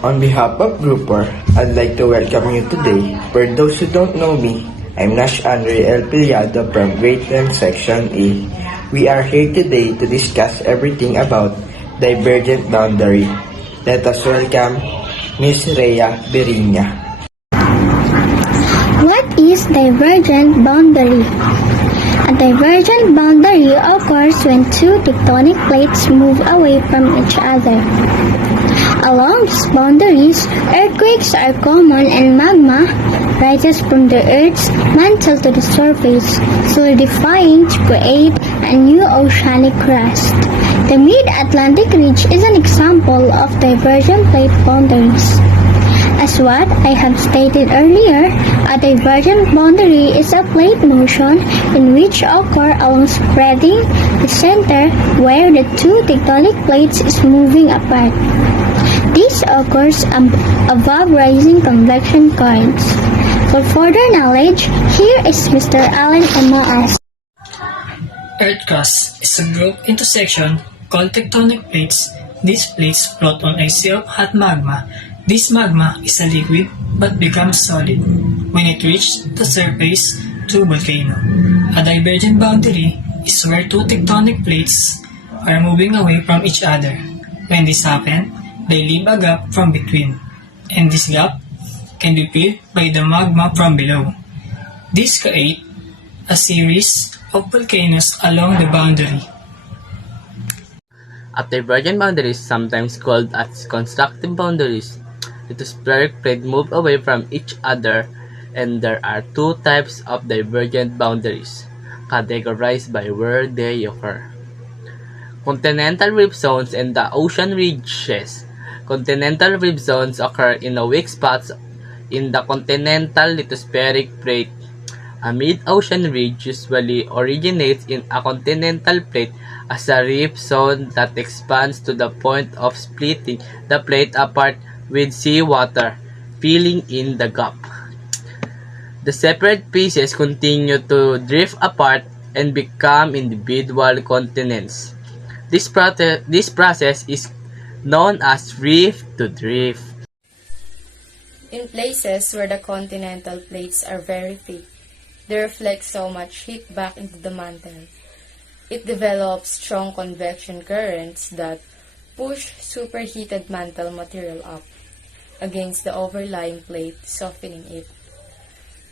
On behalf of Group 4, I'd like to welcome you today. For those who don't know me, I'm Nash Andre El Piliado from Grade 10 Section A. We are here today to discuss everything about Divergent Boundary. Let us welcome Ms. Rhea Berinya. What is divergent boundary? A divergent boundary occurs when two tectonic plates move away from each other. Along these boundaries, earthquakes are common and magma rises from the Earth's mantle to the surface, solidifying to create a new oceanic crust. The Mid-Atlantic Ridge is an example of divergent plate boundaries. As what I have stated earlier, a divergent boundary is a plate motion in which occur along spreading the center where the two tectonic plates is moving apart. This occurs above rising convection currents. For further knowledge, here is Mr. Alan Amaas. Earth crust is a group intersection called tectonic plates. These plates float on a sea of hot magma. This magma is a liquid but becomes solid when it reaches the surface through volcano. A divergent boundary is where two tectonic plates are moving away from each other. When this happens, they leave a gap from between, and this gap can be filled by the magma from below. This creates a series of volcanoes along the boundary. A divergent boundary is sometimes called as constructive boundaries. The spheric plates move away from each other, and there are two types of divergent boundaries, categorized by where they occur. Continental rift zones and the ocean ridges. Continental rift zones occur in the weak spots in the continental lithospheric plate. A mid-ocean ridge usually originates in a continental plate as a rift zone that expands to the point of splitting the plate apart with seawater filling in the gap. The separate pieces continue to drift apart and become individual continents. This process is known as rift to drift. In places where the continental plates are very thick, they reflect so much heat back into the mantle. It develops strong convection currents that push superheated mantle material up against the overlying plate, softening it.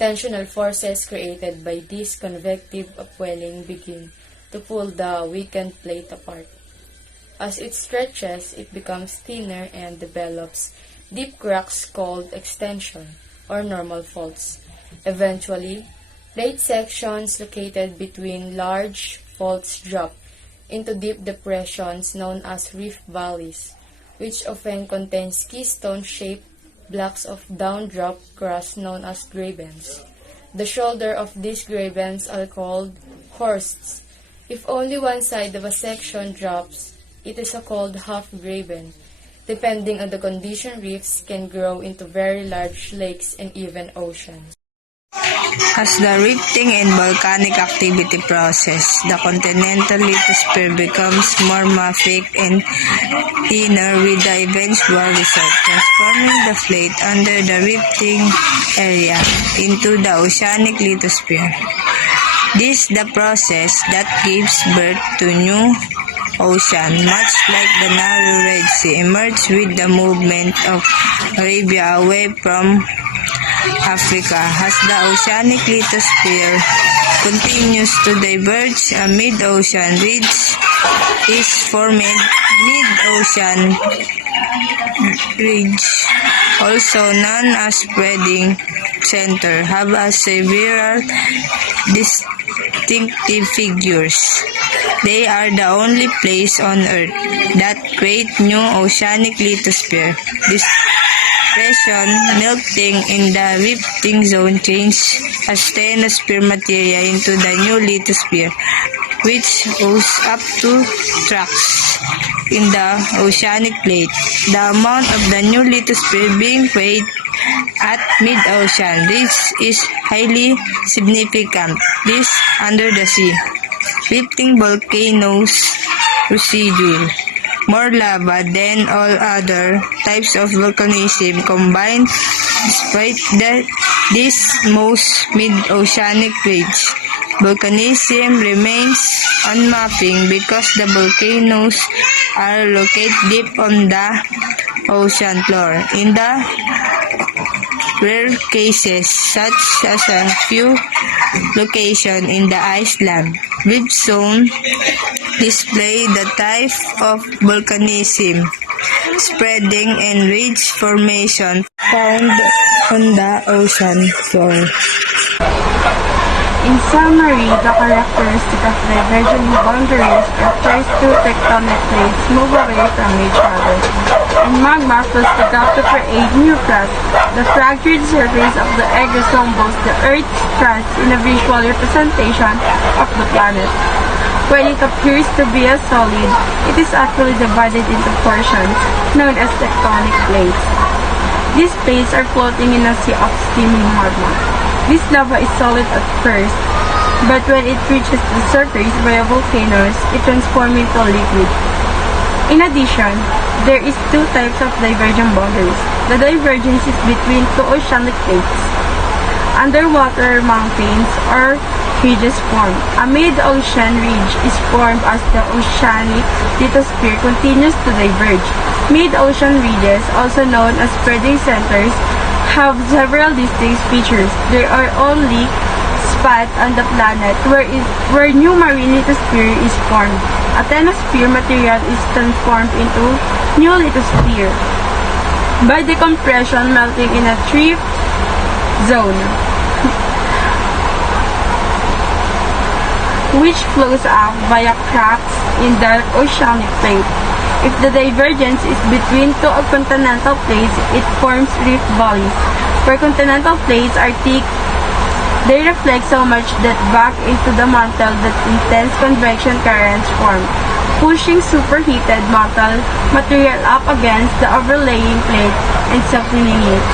Tensional forces created by this convective upwelling begin to pull the weakened plate apart. As it stretches, it becomes thinner and develops deep cracks called extension or normal faults. Eventually, plate sections located between large faults drop into deep depressions known as rift valleys, which often contains keystone-shaped blocks of down-drop crust known as gravens. The shoulder of these gravens are called horsts. If only one side of a section drops, it is called half-graven. Depending on the condition, rifts can grow into very large lakes and even oceans. As the rifting and volcanic activity process, the continental lithosphere becomes more mafic and thinner with the eventual result, transforming the plate under the rifting area into the oceanic lithosphere. This is the process that gives birth to new ocean, much like the narrow Red Sea emerged with the movement of Arabia away from Africa. As the oceanic lithosphere continues to diverge, a mid-ocean ridge is formed. Mid-ocean ridge, also known as spreading center, have a several distinctive features. They are the only place on Earth that create new oceanic lithosphere. This depression melting in the rifting zone change asthenosphere material into the new lithosphere, which goes up to tracks in the oceanic plate. The amount of the new lithosphere being created at mid-ocean ridge is highly significant. This under the sea. Rifting volcanoes procedure. more lava than all other types of volcanism combined. Despite this most mid-oceanic ridge, volcanism remains unmapping because the volcanoes are located deep on the ocean floor. In the rare cases, such as a few locations in the Iceland, we've shown display the type of volcanism spreading and ridge formation found on the ocean floor. In summary, the characteristic of divergent boundaries refers to tectonic plates move away from each other, and magma flows up to create new crust. The fractured surface of the egg resembles the Earth's crust in a visual representation of the planet. While it appears to be a solid, it is actually divided into portions, known as tectonic plates. These plates are floating in a sea of steaming magma. This lava is solid at first, but when it reaches the surface via volcanoes, it transforms into liquid. In addition, there is two types of divergent boundaries. The divergence is between two oceanic plates. Underwater mountains or ridges form. A mid-ocean ridge is formed as the oceanic lithosphere continues to diverge. Mid-ocean ridges, also known as spreading centers, have several distinct features. There are only spots on the planet where new marine lithosphere is formed. A tenosphere material is transformed into new lithosphere by decompression melting in a drift zone, which flows up via cracks in the oceanic plate. If the divergence is between two continental plates, it forms rift valleys. Where continental plates are thick, they reflect so much that back into the mantle that intense convection currents form, pushing superheated metal material up against the overlaying plate and softening it.